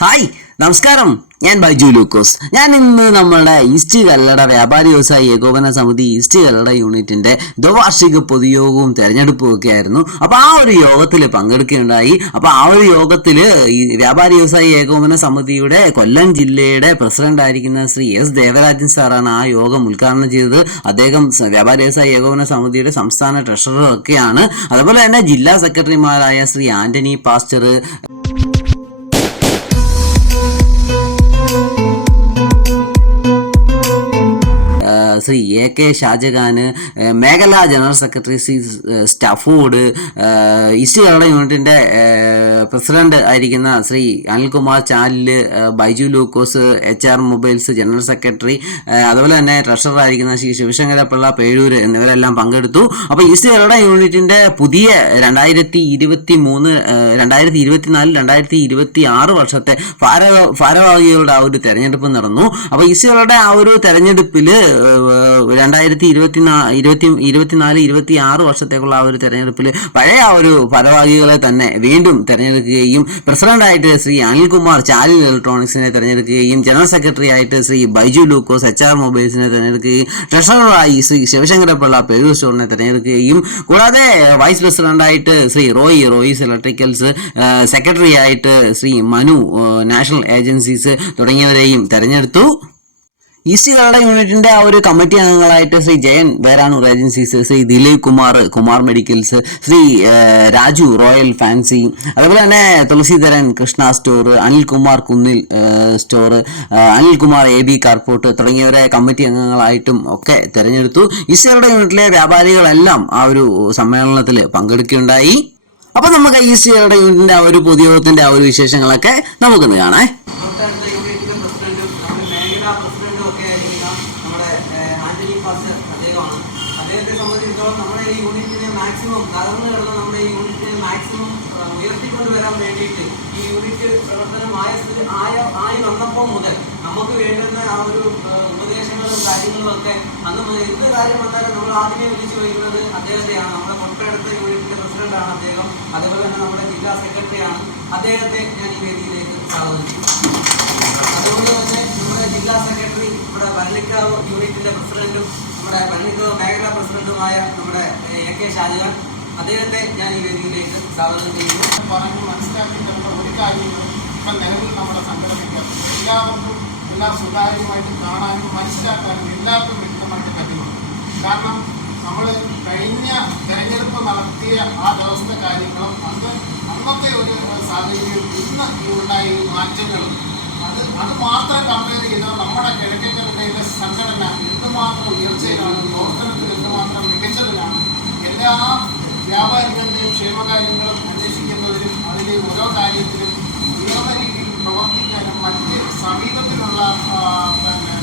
Hi നമസ്കാരം. ഞാൻ ബൈജു ലൂക്കോസ്. ഞാൻ ഇന്ന് നമ്മളുടെ ഈസ്റ്റ് കല്ലട വ്യാപാരി വ്യവസായ ഏകോപന സമിതി ഈസ്റ്റ് കല്ലട യൂണിറ്റിന്റെ ദ്വാർഷിക പൊതുയോഗവും തെരഞ്ഞെടുപ്പും ഒക്കെ ആയിരുന്നു. അപ്പോൾ ആ ഒരു യോഗത്തിൽ പങ്കെടുക്കുകയുണ്ടായി. അപ്പോൾ ആ ഒരു യോഗത്തിൽ ഈ വ്യാപാരി വ്യവസായ ഏകോപന സമിതിയുടെ കൊല്ലം ജില്ലയുടെ പ്രസിഡന്റ് ആയിരിക്കുന്ന ശ്രീ എസ്. ദേവരാജൻ സാറാണ് ആ യോഗം ഉദ്ഘാടനം ചെയ്തത്. അദ്ദേഹം വ്യാപാരി വ്യവസായ ഏകോപന സമിതിയുടെ സംസ്ഥാന ട്രഷറർ ഒക്കെയാണ്. അതുപോലെ തന്നെ ജില്ലാ സെക്രട്ടറിമാരായ Shri Antony pastor Shri A K Shajahan മേഖലാ ജനറൽ സെക്രട്ടറി ശ്രീ സ്റ്റഫൂഡ് ഈസ്റ്റ് കേരള യൂണിറ്റിന്റെ പ്രസിഡന്റ് ആയിരിക്കുന്ന Shri Anilkumar Chalil Baiju Lukose H R mobiles general secretary അതുപോലെ തന്നെ ട്രഷറർ ആയിരിക്കുന്ന ശ്രീ ശിവശങ്കര പിള്ള പേഴൂര് എന്നിവരെല്ലാം പങ്കെടുത്തു. അപ്പോൾ ഈസ്റ്റ് കേരള യൂണിറ്റിന്റെ പുതിയ രണ്ടായിരത്തി ഇരുപത്തി മൂന്ന് രണ്ടായിരത്തി ഇരുപത്തിനാല് രണ്ടായിരത്തി ഇരുപത്തി ആറ് വർഷത്തെ ഭാര ഭാരവാഹികളുടെ ആ ഒരു തെരഞ്ഞെടുപ്പ് നടന്നു. അപ്പോൾ കേരളയുടെ ആ ഒരു തെരഞ്ഞെടുപ്പിൽ രണ്ടായിരത്തി ഇരുപത്തിനാ ഇരുപത്തി ഇരുപത്തിനാല് ഇരുപത്തി ആറ് വർഷത്തേക്കുള്ള ആ ഒരു തെരഞ്ഞെടുപ്പിൽ പഴയ ആ ഒരു ഭാരവാഹികളെ തന്നെ വീണ്ടും തെരഞ്ഞെടുക്കുകയും പ്രസിഡന്റായിട്ട് ശ്രീ അനിൽകുമാർ ചാലിൽ ഇലക്ട്രോണിക്സിനെ തെരഞ്ഞെടുക്കുകയും ജനറൽ സെക്രട്ടറി ആയിട്ട് ശ്രീ ബൈജു ലൂക്കോസ് എച്ച് ആർ മൊബൈൽസിനെ തെരഞ്ഞെടുക്കുകയും ട്രഷററായി ശ്രീ ശിവശങ്കരപിള്ള പെരൂർ സ്റ്റോറിനെ തെരഞ്ഞെടുക്കുകയും കൂടാതെ വൈസ് പ്രസിഡന്റായിട്ട് ശ്രീ റോയി റോയിസ് ഇലക്ട്രിക്കൽസ് സെക്രട്ടറി ആയിട്ട് ശ്രീ മനു നാഷണൽ ഏജൻസീസ് തുടങ്ങിയവരെയും തെരഞ്ഞെടുത്തു. ഈസ്റ്റ് കേരള യൂണിറ്റിന്റെ ആ ഒരു committee അംഗങ്ങളായിട്ട് Shri Jayan Veranur agencies Shri Dileep Kumar Kumar medicals Shri Raju royal fancy അതുപോലെ തന്നെ Thulaseedharan Krishna store Anilkumar Kunnil store Anilkumar A B carport തുടങ്ങിയവരെ കമ്മിറ്റി അംഗങ്ങളായിട്ടും ഒക്കെ തിരഞ്ഞെടുത്തു. ഈസ്റ്റ് കേരള യൂണിറ്റിലെ വ്യാപാരികളെല്ലാം ആ ഒരു സമ്മേളനത്തിൽ പങ്കെടുക്കുകയുണ്ടായി. അപ്പോൾ നമുക്ക് ഈസ്റ്റ് കേരള യൂണിറ്റിന്റെ ആ ഒരു പൊതുയോഗത്തിന്റെ ആ ഒരു വിശേഷങ്ങളൊക്കെ നമുക്കൊന്ന് കാണാം തൊട്ടടുത്ത യൂണിറ്റിന്റെ പ്രസിഡന്റും നമ്മുടെ മേഖലാ പ്രസിഡന്റും ഒക്കെ ആയിരിക്കുന്ന നമ്മുടെ ഏഹ്, ആന്റണി പാസ് അദ്ദേഹമാണ് അദ്ദേഹത്തെ സംബന്ധിച്ചിടത്തോളം നമ്മുടെ ഈ യൂണിറ്റിനെ മാക്സിമം തകർന്നു കിടന്ന നമ്മുടെ ഈ യൂണിറ്റിനെ മാക്സിമം ഉയർത്തിക്കൊണ്ടുവരാൻ വേണ്ടിയിട്ട് ഈ യൂണിറ്റ് പ്രവർത്തനമായ ആയ ആയി വന്നപ്പോൾ മുതൽ നമുക്ക് വേണ്ടുന്ന ആ ഒരു ഉപദേശങ്ങളും കാര്യങ്ങളും ഒക്കെ അന്ന് മുതൽ എന്ത് കാര്യം വന്നാലും നമ്മൾ ആദ്യമേ വിളിച്ചു വരുന്നത് അദ്ദേഹത്തെയാണ്. നമ്മുടെ തൊട്ടടുത്ത യൂണിറ്റിന്റെ പ്രസിഡന്റാണ് അദ്ദേഹം. അതുപോലെ തന്നെ നമ്മുടെ ജില്ലാ സെക്രട്ടറിയാണ് അദ്ദേഹത്തെ ഞാൻ ഈ വേദിയിലേക്ക് സ്വാഗതം. അതുകൊണ്ട് തന്നെ നമ്മുടെ ജില്ലാ സെക്രട്ടറി നമ്മുടെ വരളിക്കാവ് യൂണിറ്റിന്റെ പ്രസിഡന്റും നമ്മുടെ പള്ളിക്കാവ് മേഖലാ പ്രസിഡന്റുമായ നമ്മുടെ എ കെ ഷാജഹാൻ അദ്ദേഹത്തെ ഞാൻ ഈ വേദിയിലേക്ക് സ്വാഗതം ചെയ്യുന്നു. പറഞ്ഞ് മനസ്സിലാക്കി തരുന്ന ഒരു കാര്യങ്ങളും ഇപ്പം നിലവിൽ നമ്മുടെ സംഘടനയ്ക്ക് എല്ലാവർക്കും എല്ലാ സുതാര്യമായിട്ട് കാണാനും മനസ്സിലാക്കാനും എല്ലാവർക്കും വ്യക്തമായിട്ട് കഴിയുന്നുണ്ട് കാരണം നമ്മൾ കഴിഞ്ഞ തെരഞ്ഞെടുപ്പ് നടത്തിയ ആ ദിവസത്തെ കാര്യങ്ങളും അത് അന്നത്തെ ഒരു സാഹചര്യം ഇന്ന് ഉണ്ടായ മാറ്റങ്ങളും അത് അത് മാത്രം കമ്പയർ ചെയ്താൽ നമ്മുടെ കിഴക്കൻകരയിലെ സംഘടന എന്തുമാത്രം ഉയർച്ചയിലാണ് പ്രവർത്തനത്തിൽ എന്തുമാത്രം മികച്ചതിലാണ് എല്ലാ വ്യാപാരികളുടെയും ക്ഷേമകാര്യങ്ങളും അന്വേഷിക്കുന്നതിലും അതിലെ ഓരോ കാര്യത്തിലും ഉയർന്ന രീതിയിൽ പ്രവർത്തിക്കാനും മറ്റ് സമീപത്തിലുള്ള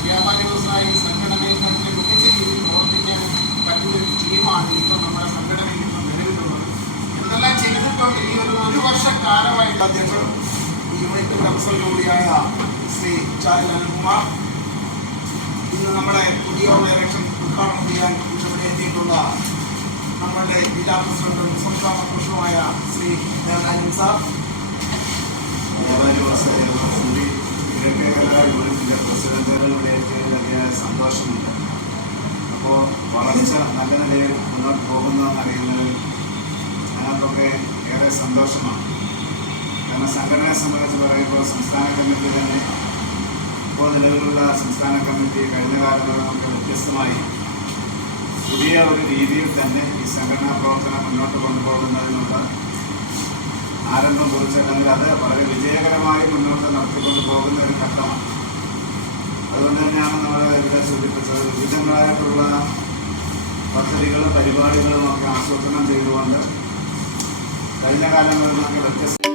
വ്യാപാര പിന്നെ സംഘടനയെ വ്യവസായ സംഘടനയെക്കാട്ടിലും മികച്ച രീതിയിൽ പ്രവർത്തിക്കാനും പറ്റുന്ന ഒരു ടീമാണ് ഇപ്പം നമ്മുടെ സംഘടനയിൽ ഇപ്പം നിലവിലുള്ളത്. എന്തെല്ലാം ചെയ്തിട്ടുണ്ട്? ഈ ഒരു ഒരു വർഷക്കാലമായിട്ട് അധ്യക്ഷൻ യൂണിറ്റ് പ്രൊഫസർ കൂടിയായ ശ്രീ ചാരുലാൽ അനിൽകുമാർ ഇന്ന് നമ്മുടെ പുതിയ ഡയറക്ഷൻ ഉദ്ഘാടനം ചെയ്യാൻ ഇവിടെ എത്തിയിട്ടുള്ള നമ്മളുടെ ജില്ലാ പ്രസിഡന്റും സംസ്ഥാന പുരുഷനുമായ ശ്രീ ദേവരാജൻ സാർ. സന്തോഷമുണ്ട്. അപ്പോൾ നല്ല നിലയിൽ മുന്നോട്ട് പോകുന്നതെന്ന് അറിയുന്നതിൽ ഞങ്ങൾക്കൊക്കെ ഏറെ സന്തോഷമാണ്. കാരണം സംഘടനയെ സംബന്ധിച്ച് പറയുമ്പോൾ സംസ്ഥാന കമ്മിറ്റി തന്നെ ഇപ്പോൾ നിലവിലുള്ള സംസ്ഥാന കമ്മിറ്റി കഴിഞ്ഞ കാലങ്ങളിലൊക്കെ വ്യത്യസ്തമായി പുതിയ ഒരു രീതിയിൽ തന്നെ ഈ സംഘടനാ പ്രവർത്തനം മുന്നോട്ട് കൊണ്ടുപോകുന്നതിനുള്ള ആരംഭം കുറിച്ച് അല്ലെങ്കിൽ അത് വളരെ വിജയകരമായി മുന്നോട്ട് നടത്തിക്കൊണ്ട് പോകുന്ന ഒരു ഘട്ടമാണ്. അതുകൊണ്ട് തന്നെയാണ് നമ്മൾ ഇവിടെ സൂചിപ്പിച്ചത്. വിവിധങ്ങളായിട്ടുള്ള പദ്ധതികളും പരിപാടികളും ഒക്കെ ആസൂത്രണം ചെയ്തുകൊണ്ട് കഴിഞ്ഞ കാലങ്ങളിൽ നിന്നൊക്കെ വ്യത്യസ്ത